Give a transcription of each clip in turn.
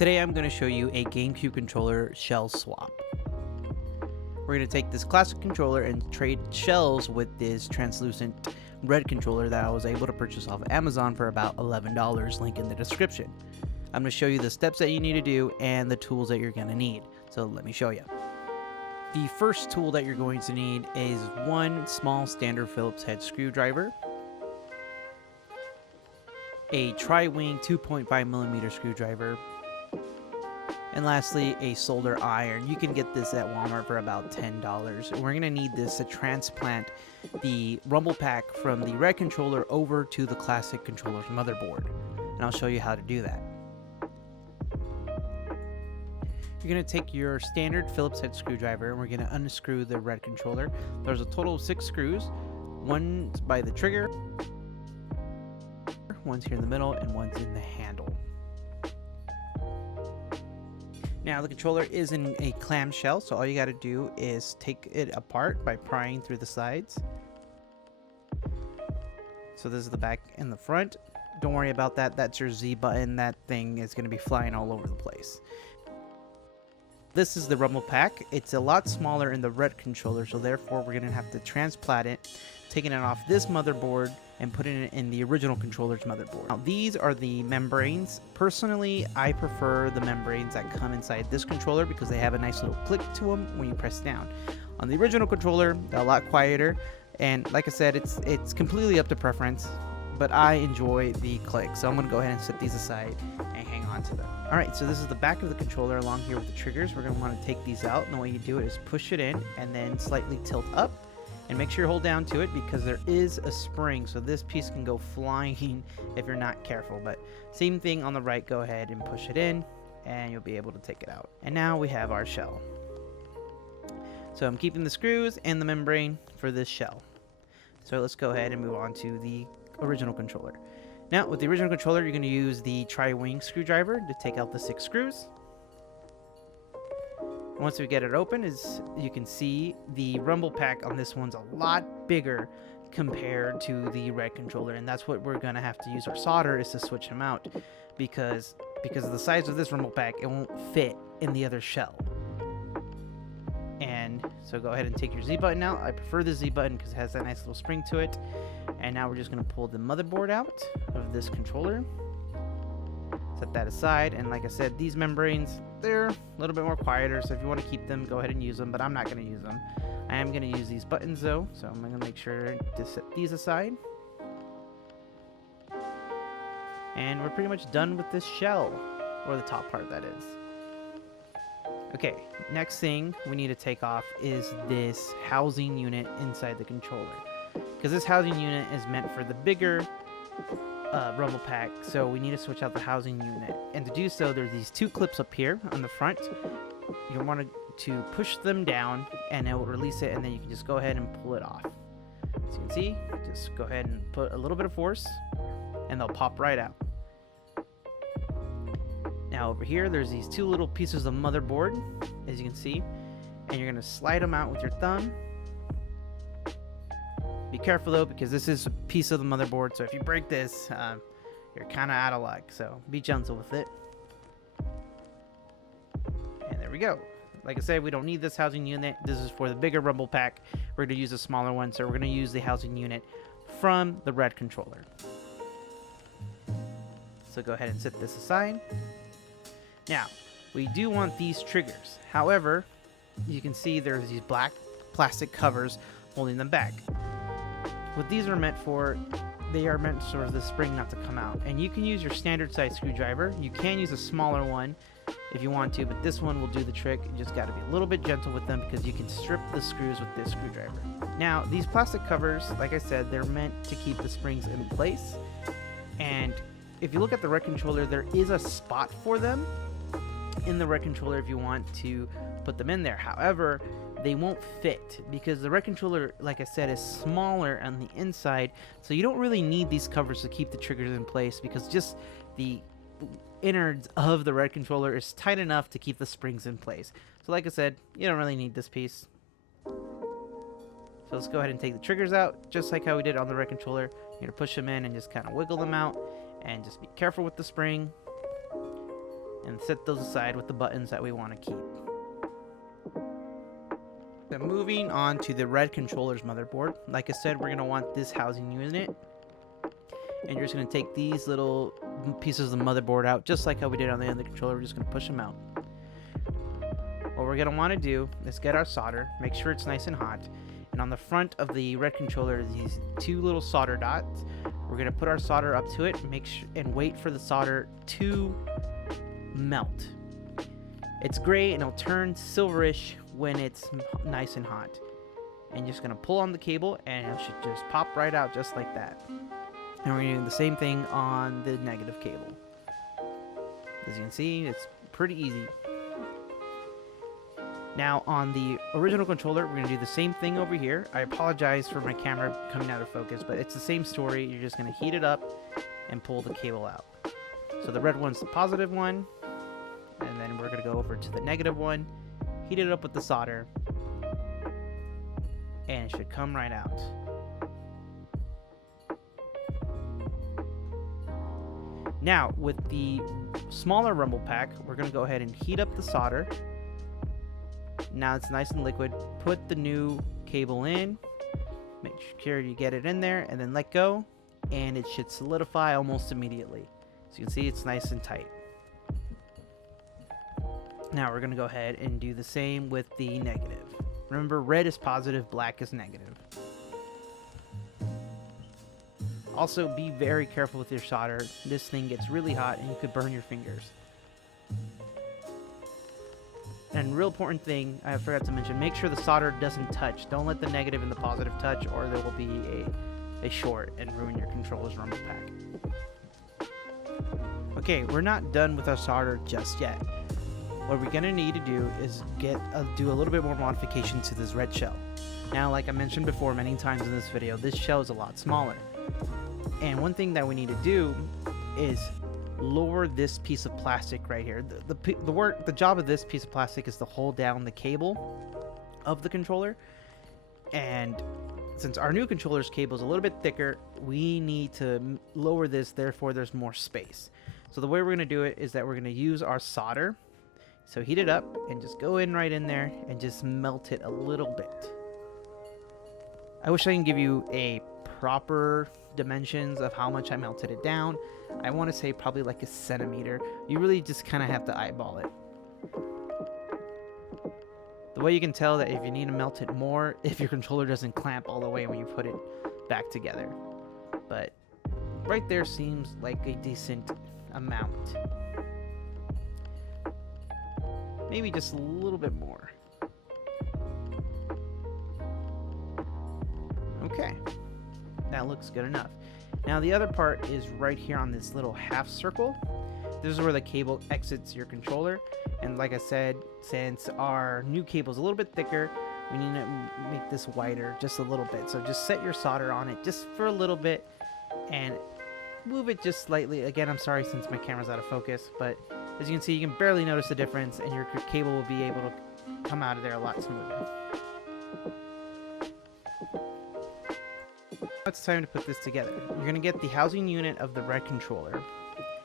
Today I'm going to show you a GameCube controller shell swap. We're going to take this classic controller and trade shells with this translucent red controller that I was able to purchase off of Amazon for about $11, link in the description. I'm going to show you the steps that you need to do and the tools that you're going to need. So let me show you. The first tool that you're going to need is one small standard Phillips head screwdriver, a tri-wing 2.5mm screwdriver, and lastly a solder iron. You can get this at Walmart for about $10. We're going to need this to transplant the rumble pack from the red controller over to the classic controller's motherboard, and I'll show you how to do that. You're going to take your standard Phillips head screwdriver and we're going to unscrew the red controller. There's a total of 6 screws, one's by the trigger, one's here in the middle, and one's in the handle. Now the controller is in a clamshell, so all you got to do is take it apart by prying through the sides. So this is the back and the front. Don't worry about that, that's your Z button. That thing is going to be flying all over the place. This is the rumble pack. It's a lot smaller in the red controller, so therefore we're going to have to transplant it, taking it off this motherboard and putting it in the original controller's motherboard. Now these are the membranes. Personally, I prefer the membranes that come inside this controller because they have a nice little click to them when you press down. On the original controller, they're a lot quieter, and like I said, it's completely up to preference, but I enjoy the click, so I'm going to go ahead and set these aside and hang on to them. Alright, so this is the back of the controller along here with the triggers. We're going to want to take these out, and the way you do it is push it in and then slightly tilt up, and make sure you hold down to it because there is a spring, so this piece can go flying if you're not careful. But same thing on the right, go ahead and push it in and you'll be able to take it out. And now we have our shell. So I'm keeping the screws and the membrane for this shell. So let's go ahead and move on to the original controller. Now with the original controller, you're going to use the tri-wing screwdriver to take out the 6 screws. Once we get it open, as you can see, the rumble pack on this one's a lot bigger compared to the red controller, and that's what we're going to have to use our solder is to switch them out because of the size of this rumble pack, it won't fit in the other shell. And so go ahead and take your Z button out. I prefer the Z button because it has that nice little spring to it. And now we're just going to pull the motherboard out of this controller. Set that aside, and like I said, these membranes, they're a little bit more quieter, so if you want to keep them, go ahead and use them, but I'm not going to use them. I am going to use these buttons though, so I'm going to make sure to set these aside. And we're pretty much done with this shell, or the top part that is. Okay, next thing we need to take off is this housing unit inside the controller, because this housing unit is meant for the bigger rumble pack, so we need to switch out the housing unit. And to do so, there's these 2 clips up here on the front. You want to push them down and it will release it, and then you can just go ahead and pull it off. As you can see, just go ahead and put a little bit of force and they'll pop right out. Now over here, there's these 2 little pieces of motherboard, as you can see, and you're going to slide them out with your thumb. Be careful though, because this is a piece of the motherboard, so if you break this, you're kind of out of luck, so be gentle with it. And there we go. Like I said, we don't need this housing unit. This is for the bigger rumble pack. We're going to use a smaller one, so we're going to use the housing unit from the red controller. So go ahead and set this aside. Now, we do want these triggers. However, you can see there's these black plastic covers holding them back. What these are meant for, they are meant for the spring not to come out. And you can use your standard size screwdriver. You can use a smaller one if you want to, but this one will do the trick. You just got to be a little bit gentle with them because you can strip the screws with this screwdriver. Now, these plastic covers, like I said, they're meant to keep the springs in place. And if you look at the red controller, there is a spot for them in the red controller if you want to put them in there. However, they won't fit because the red controller, like I said, is smaller on the inside, so you don't really need these covers to keep the triggers in place because just the innards of the red controller is tight enough to keep the springs in place. So like I said, you don't really need this piece. So let's go ahead and take the triggers out just like how we did on the red controller. You're going to push them in and just kind of wiggle them out, and just be careful with the spring. and set those aside with the buttons that we want to keep. So moving on to the red controller's motherboard. Like I said, we're going to want this housing unit. And you're just going to take these little pieces of the motherboard out, just like how we did on the other controller. We're just going to push them out. What we're going to want to do is get our solder, make sure it's nice and hot. And on the front of the red controller, these two little solder dots. We're going to put our solder up to it, and wait for the solder to melt. It's gray and it'll turn silverish when it's nice and hot. And you're just going to pull on the cable and it should just pop right out just like that. And we're going to do the same thing on the negative cable. As you can see, it's pretty easy. Now on the original controller, we're going to do the same thing over here. I apologize for my camera coming out of focus, but it's the same story. You're just going to heat it up and pull the cable out. So the red one's the positive one, and then we're going to go over to the negative one, heat it up with the solder, and it should come right out. Now, with the smaller rumble pack, we're going to go ahead and heat up the solder. Now it's nice and liquid. Put the new cable in. Make sure you get it in there, and then let go, and it should solidify almost immediately. So you can see it's nice and tight. Now we're going to go ahead and do the same with the negative. Remember, red is positive, black is negative. Also, be very careful with your solder. This thing gets really hot and you could burn your fingers. And real important thing I forgot to mention, make sure the solder doesn't touch. Don't let the negative and the positive touch, or there will be a short and ruin your controller's rumble pack. Okay, we're not done with our solder just yet. What we're going to need to do is do a little bit more modification to this red shell. Now, like I mentioned before many times in this video, this shell is a lot smaller. And one thing that we need to do is lower this piece of plastic right here. The job of this piece of plastic is to hold down the cable of the controller. And since our new controller's cable is a little bit thicker, we need to lower this, therefore there's more space. So the way we're going to do it is that we're going to use our solder. So heat it up and just go in right in there and just melt it a little bit. I wish I can give you a proper dimensions of how much I melted it down. I want to say probably like a centimeter. You really just kind of have to eyeball it. The way you can tell that if you need to melt it more, if your controller doesn't clamp all the way when you put it back together. But right there seems like a decent amount. Maybe just a little bit more. Okay, that looks good enough. Now the other part is right here on this little half circle. This is where the cable exits your controller. And like I said, since our new cable is a little bit thicker, we need to make this wider just a little bit. So just set your solder on it just for a little bit and move it just slightly. Again, I'm sorry since my camera's out of focus, but as you can see, you can barely notice the difference, and your cable will be able to come out of there a lot smoother. It's time to put this together. We're going to get the housing unit of the red controller,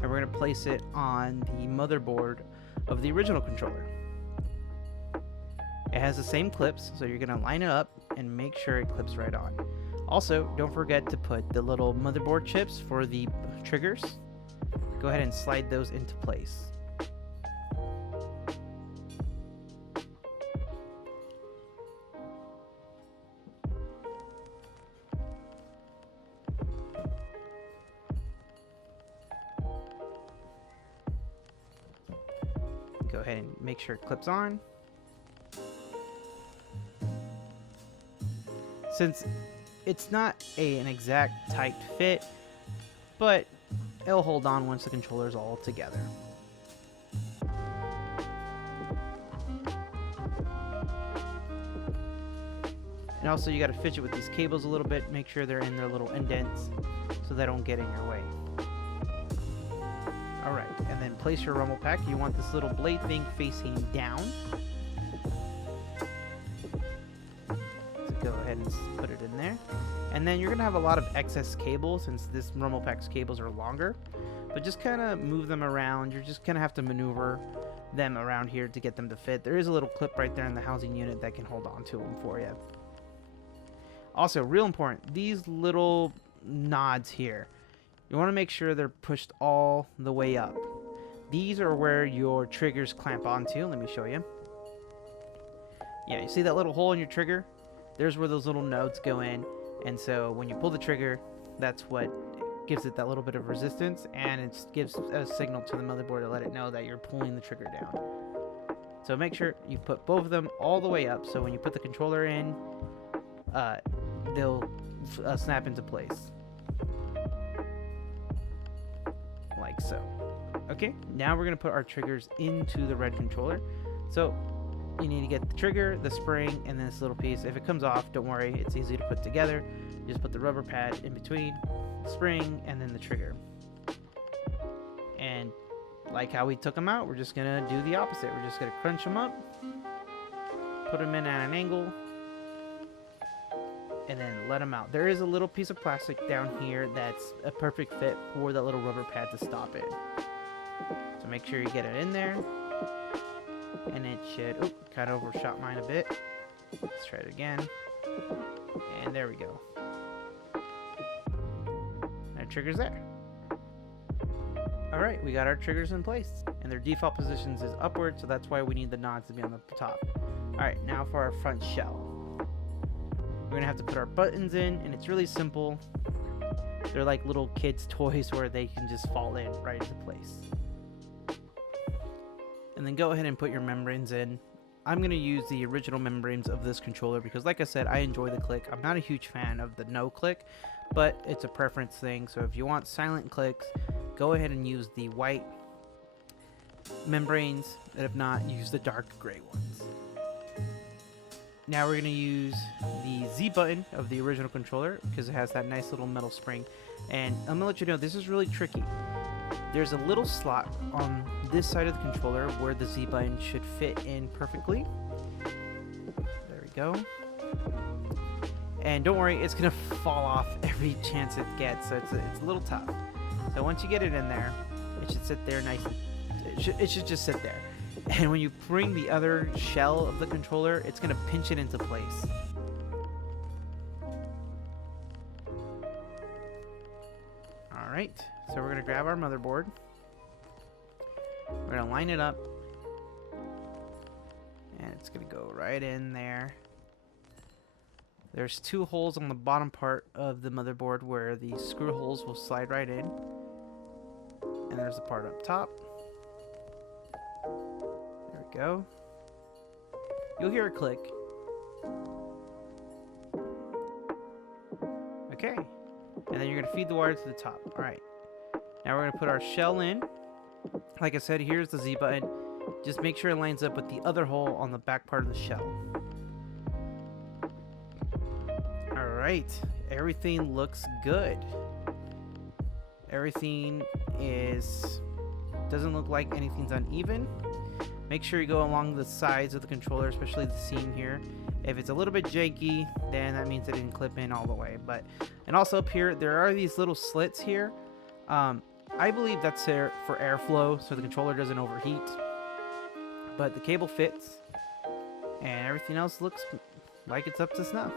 and we're going to place it on the motherboard of the original controller. It has the same clips, so you're going to line it up and make sure it clips right on. Also, don't forget to put the little motherboard chips for the triggers. Go ahead and slide those into place. Go ahead and make sure it clips on. Since it's not an exact tight fit, but it'll hold on once the controller's all together. And also you got to fidget with these cables a little bit, make sure they're in their little indents so they don't get in your way. Alright, and then place your rumble pack. You want this little blade thing facing down. So go ahead and buttons, put it in there. And then you're gonna have a lot of excess cables since this Rumble Pack's cables are longer, but just kind of move them around. You're just gonna have to maneuver them around here to get them to fit. There is a little clip right there in the housing unit that can hold on to them for you. Also, real important, these little nods here, you want to make sure they're pushed all the way up. These are where your triggers clamp onto. Let me show you. Yeah, you see that little hole in your trigger? There's where those little nodes go in. And so when you pull the trigger, that's what gives it that little bit of resistance, and it gives a signal to the motherboard to let it know that you're pulling the trigger down. So make sure you put both of them all the way up, so when you put the controller in, they'll snap into place. Like so. Okay, now we're going to put our triggers into the red controller. So you need to get the trigger, the spring, and this little piece. If it comes off, don't worry, it's easy to put together. You just put the rubber pad in between, the spring, and then the trigger. And like how we took them out, we're just going to do the opposite. We're just going to crunch them up, put them in at an angle, and then let them out. There is a little piece of plastic down here that's a perfect fit for that little rubber pad to stop it. So make sure you get it in there. And it should, oh, kind of overshot mine a bit. Let's try it again. And there we go. Our trigger's there. Alright, we got our triggers in place. And their default positions is upward, so that's why we need the nods to be on the top. Alright, now for our front shell. We're going to have to put our buttons in, and it's really simple. They're like little kids' toys where they can just fall in right into place. And then go ahead and put your membranes in. I'm going to use the original membranes of this controller because, like I said, I enjoy the click. I'm not a huge fan of the no click, but it's a preference thing. So if you want silent clicks, go ahead and use the white membranes, and if not, use the dark gray ones. Now we're going to use the Z button of the original controller because it has that nice little metal spring. And I'm going to let you know, this is really tricky. There's a little slot on this side of the controller where the Z button should fit in perfectly. There we go. And don't worry, it's going to fall off every chance it gets, so it's a little tough. So once you get it in there, it should sit there nice. It should just sit there. And when you bring the other shell of the controller, it's going to pinch it into place. Alright, so we're going to grab our motherboard. We're going to line it up. And it's going to go right in there. There's two holes on the bottom part of the motherboard where the screw holes will slide right in. And there's the part up top. There we go. You'll hear a click. Okay. And then you're going to feed the wire to the top. Alright. Now we're going to put our shell in. Like I said, here's the Z button. Just make sure it lines up with the other hole on the back part of the shell. Alright. Everything looks good. Everything doesn't look like anything's uneven. Make sure you go along the sides of the controller, especially the seam here. If it's a little bit janky, then that means it didn't clip in all the way. And also up here, there are these little slits here. I believe that's there for airflow, so the controller doesn't overheat. But the cable fits, and everything else looks like it's up to snuff.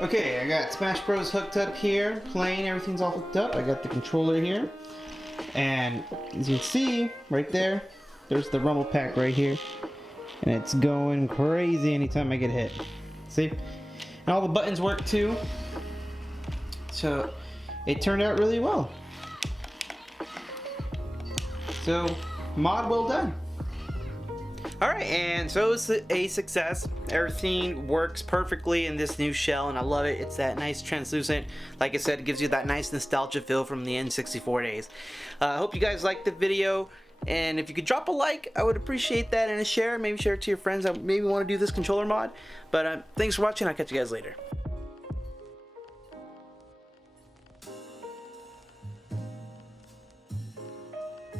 Okay, I got Smash Bros hooked up here, playing, everything's all hooked up. I got the controller here. And as you can see, right there, there's the Rumble Pack right here. And it's going crazy anytime I get hit. See? And all the buttons work too. So, it turned out really well. So, mod well done. Alright, and so it's a success. Everything works perfectly in this new shell, and I love it. It's that nice translucent. Like I said, it gives you that nice nostalgia feel from the N64 days. I hope you guys liked the video, and if you could drop a like, I would appreciate that, and a share. Maybe share it to your friends that maybe want to do this controller mod. But thanks for watching. I'll catch you guys later.